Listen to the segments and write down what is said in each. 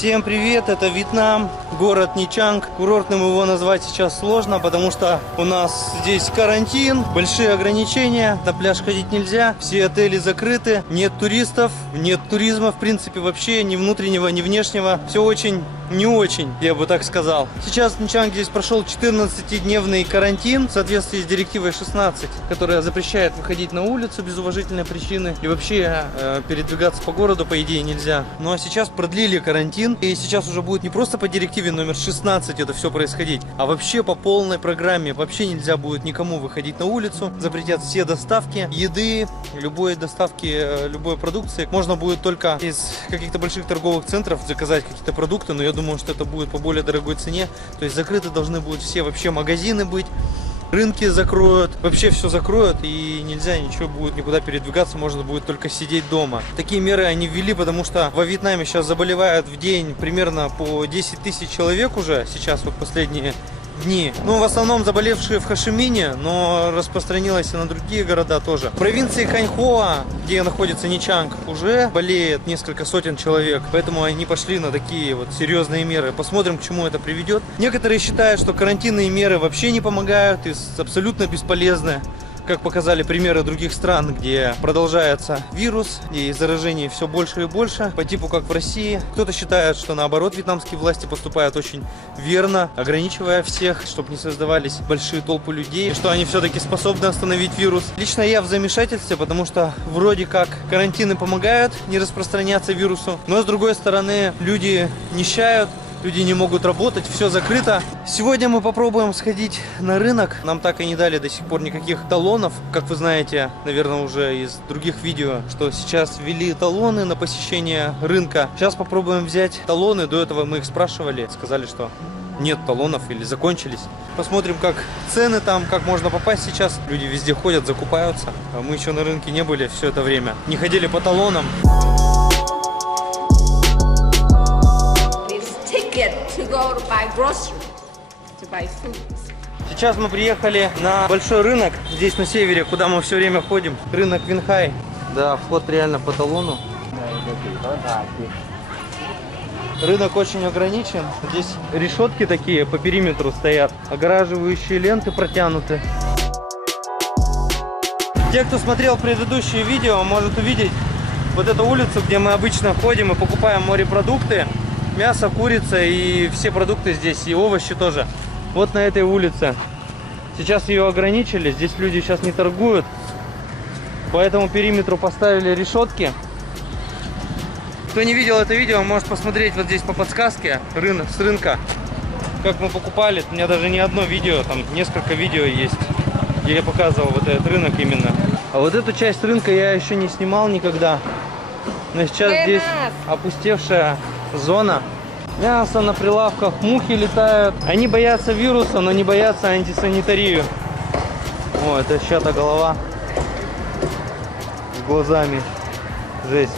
Всем привет, это Вьетнам, город Ничанг. Курортным его назвать сейчас сложно, потому что у нас здесь карантин, большие ограничения, на пляж ходить нельзя, все отели закрыты, нет туристов, нет туризма в принципе вообще, ни внутреннего, ни внешнего. Все очень не очень, я бы так сказал. Сейчас в Ничанге здесь прошел 14-дневный карантин в соответствии с директивой 16, которая запрещает выходить на улицу без уважительной причины и вообще передвигаться по городу по идее нельзя. Ну а сейчас продлили карантин, и сейчас уже будет не просто по директиве номер 16 это все происходить, а вообще по полной программе. Вообще нельзя будет никому выходить на улицу, запретят все доставки еды, любой доставки любой продукции. Можно будет только из каких-то больших торговых центров заказать какие-то продукты, но я думаю, что это будет по более дорогой цене. То есть закрыты должны будут все вообще магазины быть, рынки закроют, вообще все закроют, и нельзя ничего будет никуда передвигаться, можно будет только сидеть дома. Такие меры они ввели, потому что во Вьетнаме сейчас заболевают в день примерно по 10 тысяч человек уже, сейчас вот последние дни. Ну, в основном заболевшие в Хошимине, но распространилось и на другие города тоже. В провинции Ханьхоа, где находится Ничанг, уже болеет несколько сотен человек, поэтому они пошли на такие вот серьезные меры. Посмотрим, к чему это приведет. Некоторые считают, что карантинные меры вообще не помогают и абсолютно бесполезны. Как показали примеры других стран, где продолжается вирус и заражений все больше и больше, по типу как в России. Кто-то считает, что наоборот вьетнамские власти поступают очень верно, ограничивая всех, чтобы не создавались большие толпы людей, что они все-таки способны остановить вирус. Лично я в замешательстве, потому что вроде как карантины помогают не распространяться вирусу, но с другой стороны люди нищают. Люди не могут работать, все закрыто. Сегодня мы попробуем сходить на рынок. Нам так и не дали до сих пор никаких талонов. Как вы знаете, наверное, уже из других видео, что сейчас ввели талоны на посещение рынка. Сейчас попробуем взять талоны. До этого мы их спрашивали. Сказали, что нет талонов или закончились. Посмотрим, как цены там, как можно попасть сейчас. Люди везде ходят, закупаются. А мы еще на рынке не были все это время. Не ходили по талонам. Сейчас мы приехали на большой рынок здесь на севере, куда мы все время ходим. Рынок Винхай. Да, вход реально по талону. Рынок очень ограничен. Здесь решетки такие по периметру стоят, огораживающие ленты протянуты. Те, кто смотрел предыдущие видео, может увидеть вот эту улицу, где мы обычно ходим и покупаем морепродукты. Мясо, курица и все продукты здесь, и овощи тоже. Вот на этой улице. Сейчас ее ограничили, здесь люди сейчас не торгуют. По этому периметру поставили решетки. Кто не видел это видео, может посмотреть вот здесь по подсказке с рынка. Как мы покупали, у меня даже не одно видео, там несколько видео есть, где я показывал вот этот рынок именно. А вот эту часть рынка я еще не снимал никогда. Но сейчас здесь опустевшая зона. Мясо на прилавках, мухи летают. Они боятся вируса, но не боятся антисанитарию. О, это чья-то голова с глазами. Жесть.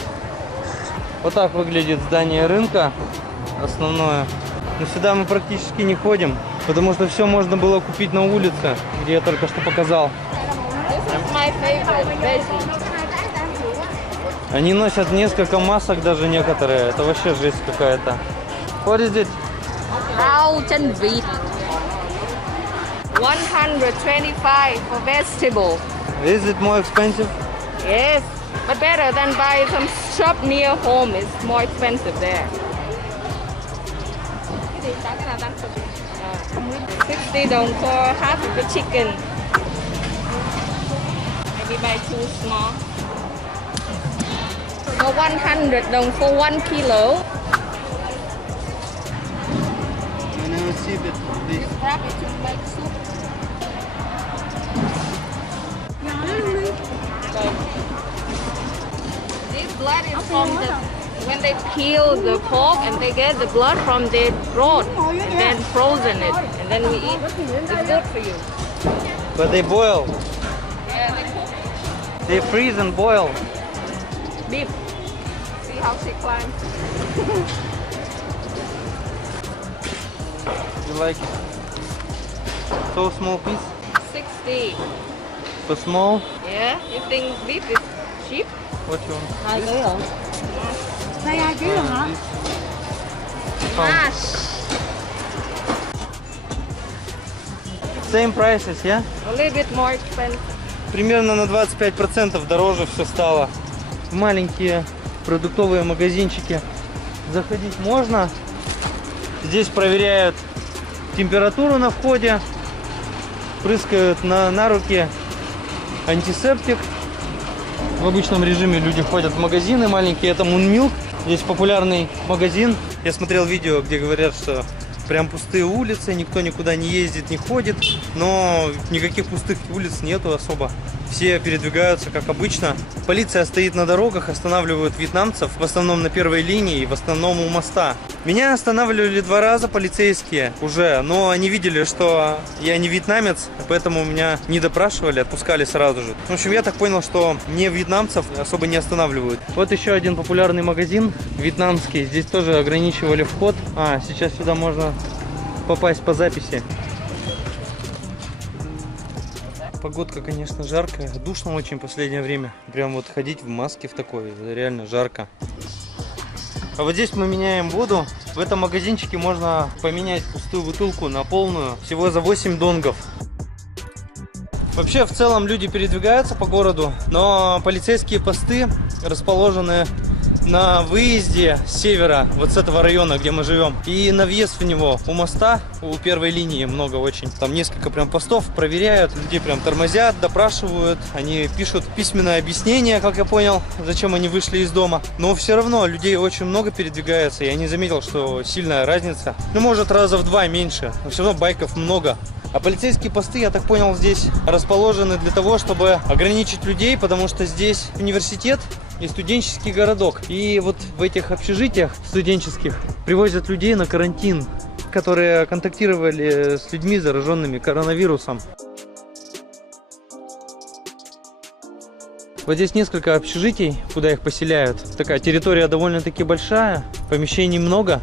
Вот так выглядит здание рынка основное. Но сюда мы практически не ходим, потому что все можно было купить на улице, где я только что показал. Они носят несколько масок, даже некоторые. Это вообще жесть какая-то. What is it? Rau chân vịt. 125 for vegetable. Is it more expensive? Yes, but better than buy some shop near home. It's more expensive there. 60 dong for half of the chicken. Maybe buy two small. So 100 dong for 1 kilo. I never see this. Wrap it to make soup. This blood is from the when they peel the pork and they get the blood from the throat and then frozen it and then we eat. It's good for you. But they boil. Yeah, they cook They freeze and boil. beef. See how she climbs. You like it? So small piece? 60. So small? Yeah, you think beef is cheap? What you want? 2 kg hả? Đây 2 kg hả? pound. Same prices, yeah? A little bit more expensive. Примерно на 25% дороже все стало. В маленькие продуктовые магазинчики заходить можно. Здесь проверяют температуру на входе, прыскают на руки антисептик. В обычном режиме люди ходят в магазины маленькие. Это Moon Milk. Здесь популярный магазин. Я смотрел видео, где говорят, что прям пустые улицы, никто никуда не ездит, не ходит. Но никаких пустых улиц нету особо. Все передвигаются как обычно. Полиция стоит на дорогах, останавливают вьетнамцев, в основном на первой линии, в основном у моста. Меня останавливали 2 раза полицейские уже, но они видели, что я не вьетнамец, поэтому меня не допрашивали, отпускали сразу же. В общем, я так понял, что не вьетнамцев особо не останавливают. Вот еще один популярный магазин вьетнамский. Здесь тоже ограничивали вход. Сейчас сюда можно попасть по записи. Погодка, конечно, жаркая, душно очень в последнее время. Прям вот ходить в маске в такой, реально жарко. А вот здесь мы меняем воду. В этом магазинчике можно поменять пустую бутылку на полную всего за 8 донгов. Вообще, в целом, люди передвигаются по городу, но полицейские посты расположены на выезде с севера, вот с этого района, где мы живем, и на въезд в него у моста, у первой линии много очень. Там несколько прям постов, проверяют, людей прям тормозят, допрашивают, они пишут письменное объяснение, как я понял, зачем они вышли из дома. Но все равно людей очень много передвигается, я не заметил, что сильная разница. Ну, может, раза в 2 меньше, но все равно байков много. А полицейские посты, я так понял, здесь расположены для того, чтобы ограничить людей, потому что здесь университет и студенческий городок. И вот в этих общежитиях студенческих привозят людей на карантин, которые контактировали с людьми, зараженными коронавирусом. Вот здесь несколько общежитий, куда их поселяют. Такая территория довольно-таки большая, помещений много.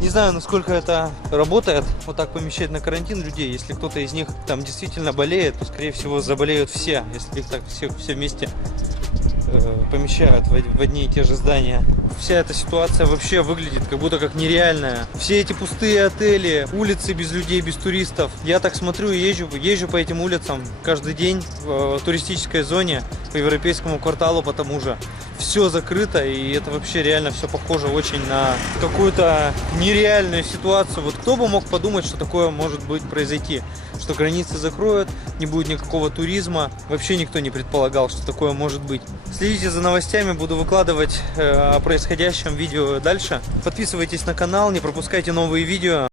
Не знаю, насколько это работает, вот так помещать на карантин людей. Если кто-то из них там действительно болеет, то, скорее всего, заболеют все, если их так все вместе помещают в одни и те же здания. Вся эта ситуация вообще выглядит как будто как нереальная. Все эти пустые отели, улицы без людей, без туристов. Я так смотрю и езжу по этим улицам каждый день в туристической зоне, по европейскому кварталу, по тому же. Все закрыто, и это вообще реально все похоже очень на какую-то нереальную ситуацию. Вот кто бы мог подумать, что такое может произойти, что границы закроют, не будет никакого туризма. Вообще никто не предполагал, что такое может быть. Следите за новостями, буду выкладывать о происходящем видео дальше. Подписывайтесь на канал, не пропускайте новые видео.